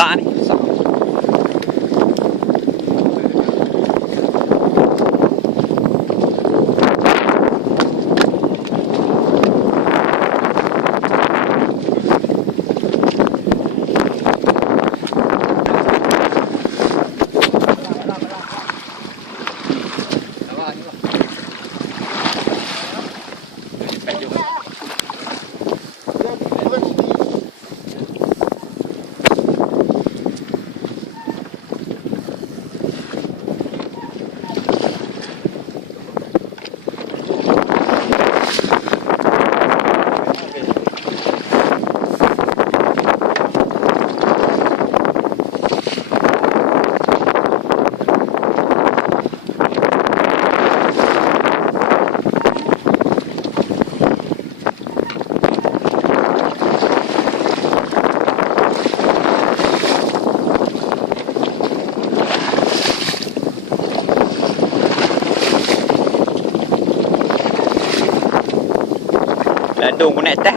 Xa nih, xa. Đường của này ta.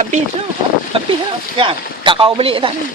Habis tu. Habis lah. Tak kau beli tak ni?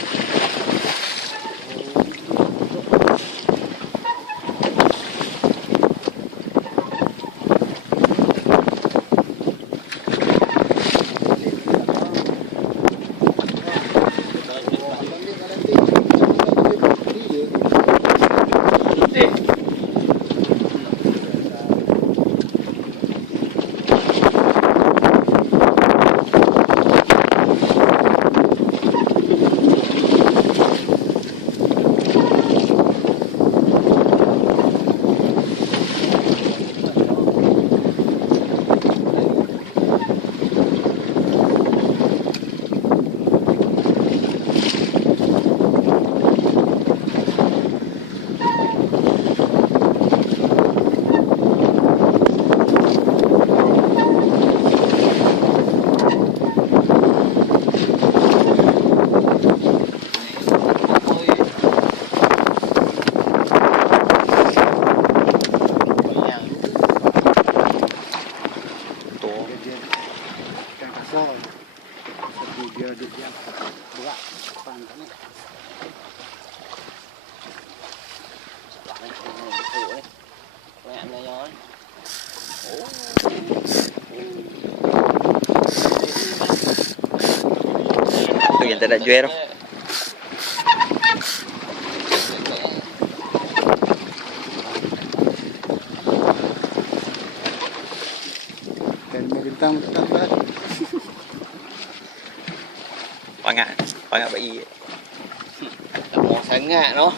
Tu yang tak ada jual. Bintang-bintang Pangat bayi. Tak mau sangat noh.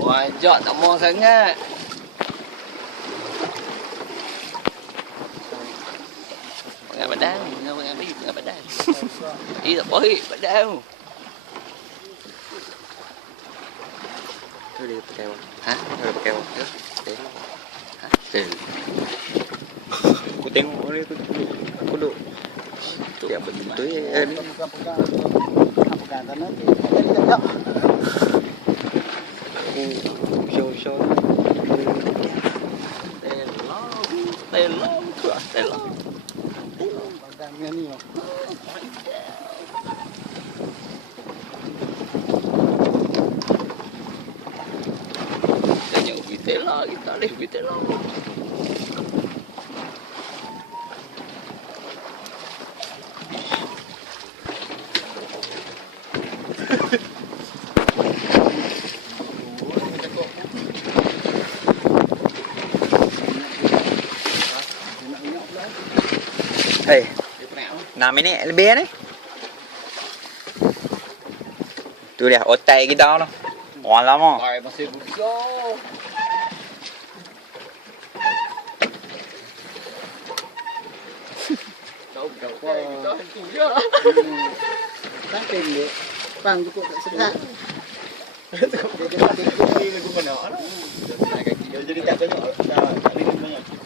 Wajak tak mau sangat. Pangat badan, pangat bayi, pangat badan. Tak baik badan. Tu dia pakai. Ha? Dia pakai. Aku tengok ni aku duduk. Dia betul ya. Pegang tanah tu. Jadi tak. Aku show. Telong, keras telong. Pegang ni. Tanya bitela, kita leh bitela. Hei, 6 minit lebih ni. Tu dia otai kita tu. Orang lama. Ai masih besar. Kau kita hantu je. Kan pendek. Pang cukup tak sehat. Ini lagu mana? Jadi tak banyak. Tak banyak.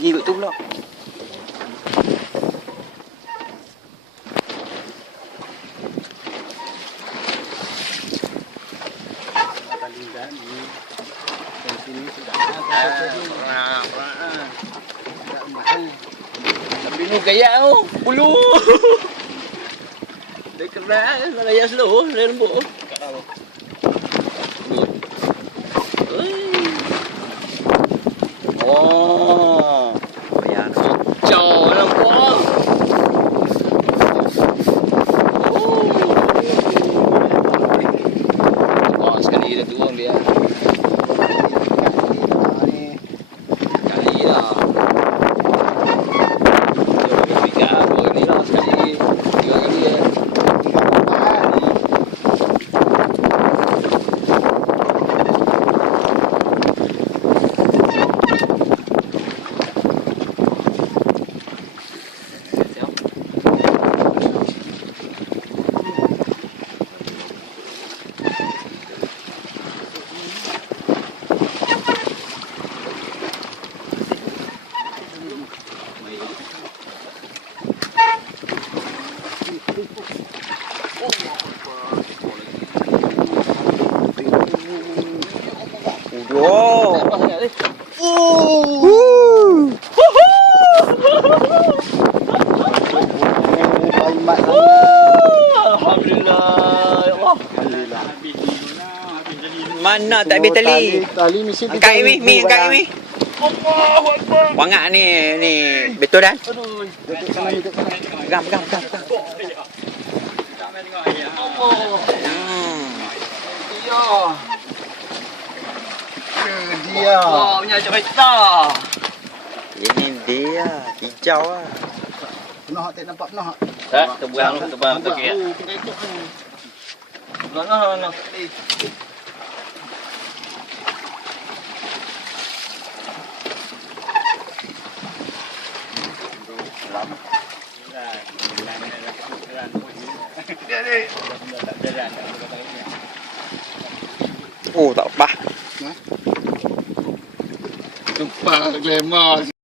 Gigit tu pula. Palingan ni. Di sini sudah Tapi mu gaya tu. Bulu. Dia keras. Raya slow. Raya lembut. Oh. Ya. Jauh nampak. Oh, sekali dah tuang dia. Sekali dah. Dua kali dah sekali. 3 kali ya. Wow. Alhamdulillah. Ya Allah. Alhamdulillah. Mana tak habis tali? Tali mesti Angkat mi angkat mi. Allahu Akbar. Wangak ni betul dah. Aduh. Dekat sana dekat sana. Pegang. Allah. Ya. Dia. Wah, punya cerita. Ini dia hijau ah. Penuh tak nampak penuh. Terbang tak kira. Mana. Oh tak apa. Tempat glamour.